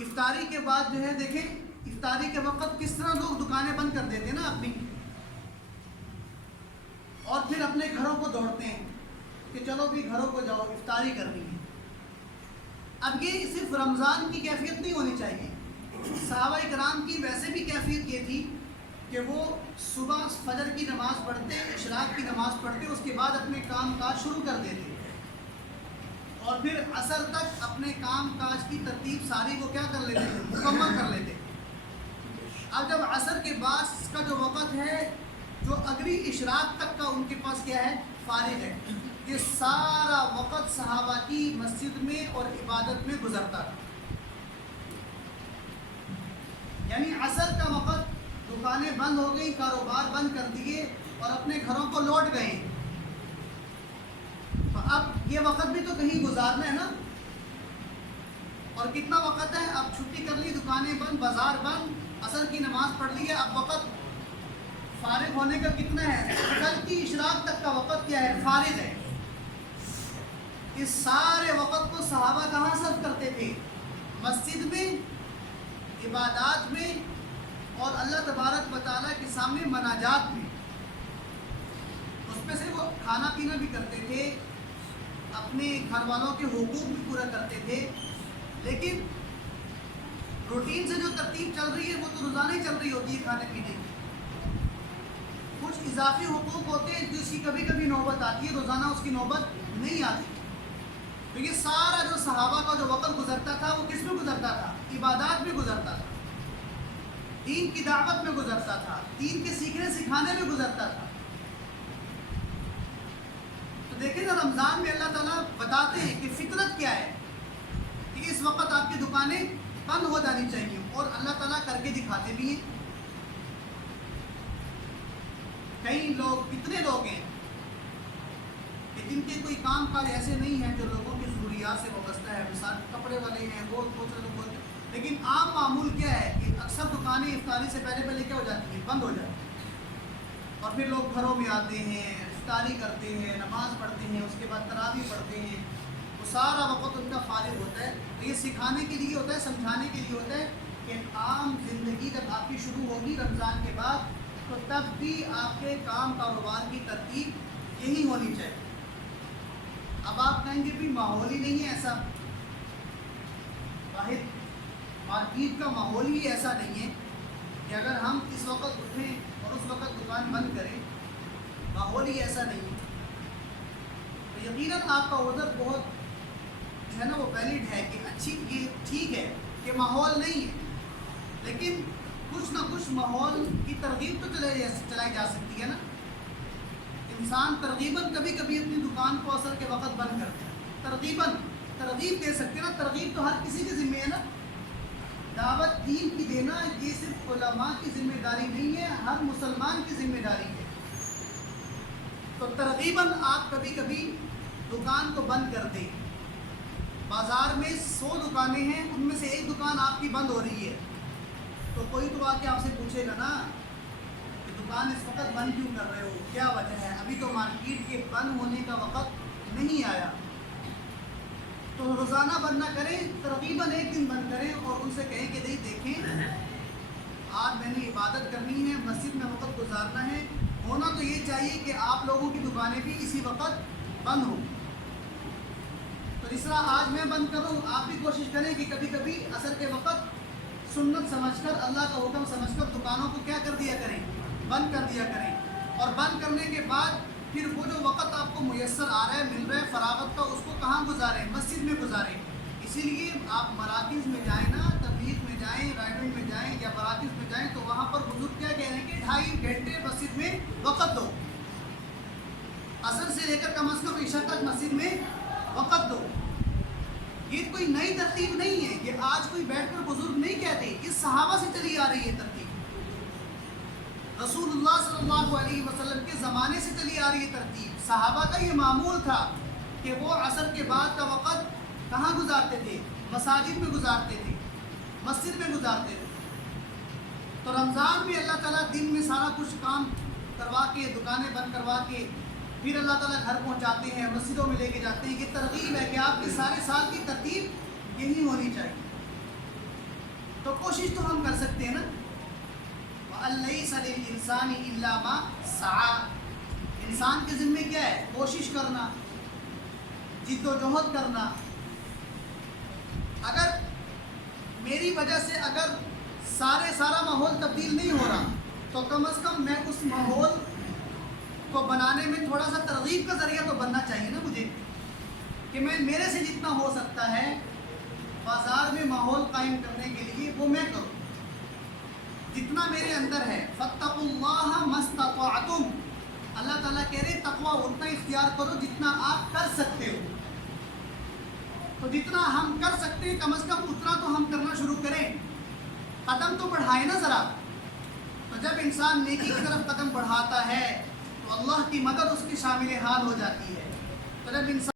افطاری کے بعد جو ہے دیکھیں افطاری کے وقت کس طرح لوگ دکانیں بند کر دیتے ہیں نا اپنی، اور پھر اپنے گھروں کو دوڑتے ہیں کہ چلو بھی گھروں کو جاؤ افطاری کرنی ہے۔ اب یہ صرف رمضان کی کیفیت نہیں ہونی چاہیے، صحابہ کرام کی ویسے بھی کیفیت یہ تھی کہ وہ صبح فجر کی نماز پڑھتے، اشراق کی نماز پڑھتے، اس کے بعد اپنے کام کاج شروع کر دیتے اور پھر عصر تک اپنے کام کاج کی ترتیب ساری کو کیا کر لیتے تھے، مکمل کر لیتے۔ اب جب عصر کے بعد کا جو وقت ہے جو اگلی اشراق تک کا ان کے پاس کیا ہے، فارغ ہے، یہ سارا وقت صحابہ کی مسجد میں اور عبادت میں گزرتا تھا۔ یعنی عصر کا وقت دکانیں بند ہو گئی، کاروبار بند کر دیے اور اپنے گھروں کو لوٹ گئے، تو اب یہ وقت بھی تو کہیں گزارنا ہے نا، اور کتنا وقت ہے، اب چھٹی کر لی، دکانیں بند، بازار بند، عصر کی نماز پڑھ لی ہے، اب وقت فارغ ہونے کا کتنا ہے، کل کی اشراق تک کا وقت کیا ہے، فارغ ہے۔ اس سارے وقت کو صحابہ کہاں صرف کرتے تھے، مسجد میں، عبادات میں اور اللہ تبارک و تعالیٰ کے سامنے مناجات میں۔ اس میں سے وہ کھانا پینا بھی کرتے تھے، اپنے گھر والوں کے حقوق بھی پورا کرتے تھے، لیکن روٹین سے جو ترتیب چل رہی ہے وہ تو روزانہ ہی چل رہی ہوتی ہے کھانے پینے کی۔ کچھ اضافی حقوق ہوتے ہیں جس کی کبھی کبھی نوبت آتی ہے، روزانہ اس کی نوبت نہیں آتی۔ تو یہ سارا جو صحابہ کا جو وقت گزرتا تھا وہ کس میں گزرتا تھا، عبادات میں گزرتا تھا، دین کی دعوت میں گزرتا تھا، دین کے سیکھنے سکھانے میں گزرتا تھا۔ تو دیکھیں نا رمضان میں اللہ تعالیٰ بتاتے ہیں کہ فطرت کیا ہے، کہ اس وقت آپ کی دکانیں بند ہو جانی چاہیے، اور اللہ تعالیٰ کر کے دکھاتے بھی ہیں۔ کئی لوگ، کتنے لوگ ہیں کہ جن کے کوئی کام کاج ایسے نہیں ہیں جو لوگوں کی ضروریات سے وابستہ ہے، مثال کپڑے والے ہیں، وہ لیکن عام معمول کیا ہے کہ اکثر دکانیں افطاری سے پہلے پہلے کیا ہو جاتی ہیں، بند ہو جاتی ہیں، اور پھر لوگ گھروں میں آتے ہیں، افطاری کرتے ہیں، نماز پڑھتے ہیں، اس کے بعد تراویح پڑھتے ہیں، وہ سارا وقت ان کا فارغ ہوتا ہے۔ تو یہ سکھانے کے لیے ہوتا ہے، سمجھانے کے لیے ہوتا ہے کہ عام زندگی جب آپ کی شروع ہوگی رمضان کے بعد، تو تب بھی آپ کے کام کاروبار کی ترتیب یہی ہونی چاہیے۔ اب آپ کہیں گے بھی ماحول ہی نہیں ہے ایسا، واحد مارکیٹ کا ماحول ہی ایسا نہیں ہے کہ اگر ہم اس وقت اٹھیں اور اس وقت دکان بند کریں، ماحول ہی ایسا نہیں ہے، تو یقیناً آپ کا عذر بہت جو ہے نا وہ ویلڈ ہے، کہ اچھی، یہ ٹھیک ہے کہ ماحول نہیں ہے، لیکن کچھ نہ کچھ ماحول کی ترغیب تو چلائی جا سکتی ہے نا۔ انسان ترغیباً کبھی کبھی اپنی دکان کو عصر کے وقت بند کرتا ہے، ترغیباً ترغیب دے سکتے ہیں نا، ترغیب تو ہر کسی کے ذمہ ہے نا، دعوت دین کی دینا یہ صرف علماء کی ذمہ داری نہیں ہے، ہر مسلمان کی ذمہ داری ہے۔ تو ترغیباً آپ کبھی کبھی دکان کو بند کر دیں، بازار میں 100 دکانیں ہیں، ان میں سے ایک دکان آپ کی بند ہو رہی ہے، تو کوئی تو آ کے آپ سے پوچھے گا نا کہ دکان اس وقت بند کیوں کر رہے ہو، کیا وجہ ہے، ابھی تو مارکیٹ کے بند ہونے کا وقت نہیں آیا۔ تو روزانہ بند نہ کریں، تقریباً ایک دن بند کریں اور ان سے کہیں کہ نہیں دیکھیں آج میں نے عبادت کرنی ہے، مسجد میں وقت گزارنا ہے، ہونا تو یہ چاہیے کہ آپ لوگوں کی دکانیں بھی اسی وقت بند ہوں۔ تو اس طرح آج میں بند کروں، آپ بھی کوشش کریں کہ کبھی کبھی عصر کے وقت سنت سمجھ کر، اللہ کا حکم سمجھ کر دکانوں کو کیا کر دیا کریں، بند کر دیا کریں، اور بند کرنے کے بعد پھر وہ جو وقت آپ کو میسر آ رہا ہے، مل رہا ہے فراغت کا، اس کو کہاں گزاریں، مسجد میں گزاریں۔ اسی لیے آپ مراکز میں جائیں نا، تبلیغ میں جائیں، رائڈنگ میں جائیں یا مراکز میں جائیں، تو وہاں پر بزرگ کیا کہہ رہے ہیں کہ 2.5 گھنٹے مسجد میں وقت دو، عصر سے لے کر کم از کم عشاء تک مسجد میں وقت دو۔ یہ کوئی نئی ترتیب نہیں ہے، یہ آج کوئی بیٹھ کر بزرگ نہیں کہتے، اس صحابہ سے چلی آ رہی ہے ترتیب، رسول اللہ صلی اللہ علیہ وسلم کے زمانے سے چلی آ رہی ہے ترتیب۔ صحابہ کا یہ معمول تھا کہ وہ عصر کے بعد کا وقت کہاں گزارتے تھے، مساجد میں گزارتے تھے، مسجد میں گزارتے تھے۔ تو رمضان میں اللہ تعالیٰ دن میں سارا کچھ کام کروا کے، دکانیں بند کروا کے، پھر اللہ تعالیٰ گھر پہنچاتے ہیں، مسجدوں میں لے کے جاتے ہیں۔ یہ ترغیب ہے کہ آپ کے سارے سال کی ترتیب یہی ہونی چاہیے۔ تو کوشش تو ہم کر سکتے ہیں نا. وَأَلَّيْسَ لِلْإِنسَانِ إِلَّا مَا سَعَى. انسان کے ذمے کیا ہے؟ کوشش کرنا، جد و جہد کرنا. اگر میری وجہ سے اگر سارا ماحول تبدیل نہیں ہو رہا تو کم از کم میں اس ماحول کو بنانے میں تھوڑا سا ترغیب کا ذریعہ تو بننا چاہیے نا مجھے، کہ میں میرے سے جتنا ہو سکتا ہے بازار میں ماحول قائم کرنے کے لیے وہ میں کروں، جتنا میرے اندر ہے. فَاتَّقُوا اللَّهَ مَا اسْتَطَعْتُمْ. اللہ تعالیٰ کہہ رہے تقویٰ اتنا اختیار کرو جتنا آپ کر سکتے ہو. تو جتنا ہم کر سکتے ہیں کم از کم اتنا تو ہم کرنا شروع کریں، قدم تو بڑھائیں نا ذرا. تو جب انسان نیکی کی طرف قدم بڑھاتا ہے تو اللہ کی مدد اس کی شامل حال ہو جاتی ہے. تو جب انسان